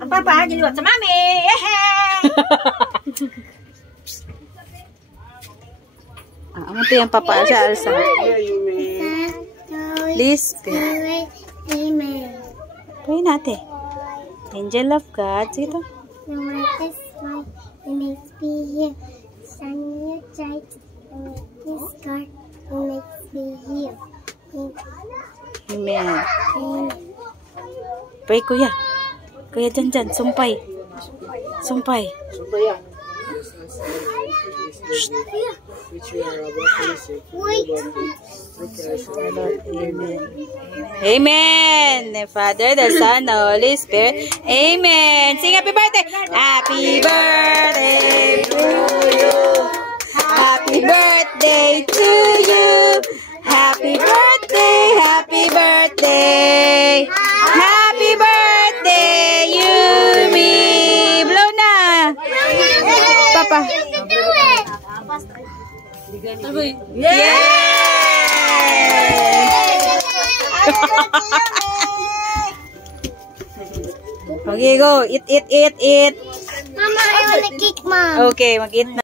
Ang papa, diliwat sa mami. Ang ito yung papa sa Elsa. Please. Pray natin. Angel of God. Sige to. No matter what, it makes me here. Sun your child, and make this God, it makes me here. Amen. Pray, kuya. Kuya, dyan. Sumpay. Sumpay. Amen. Amen. The Father, the Son, the Holy Spirit. Amen. Sing happy birthday. Happy birthday to you. Happy birthday to you. Happy birthday. Happy birthday. Happy birthday, Yumi. Blow na. Papa. Yay! Okay, go. Eat. Mama, I want a cake, Mom. Okay, mag-eat na.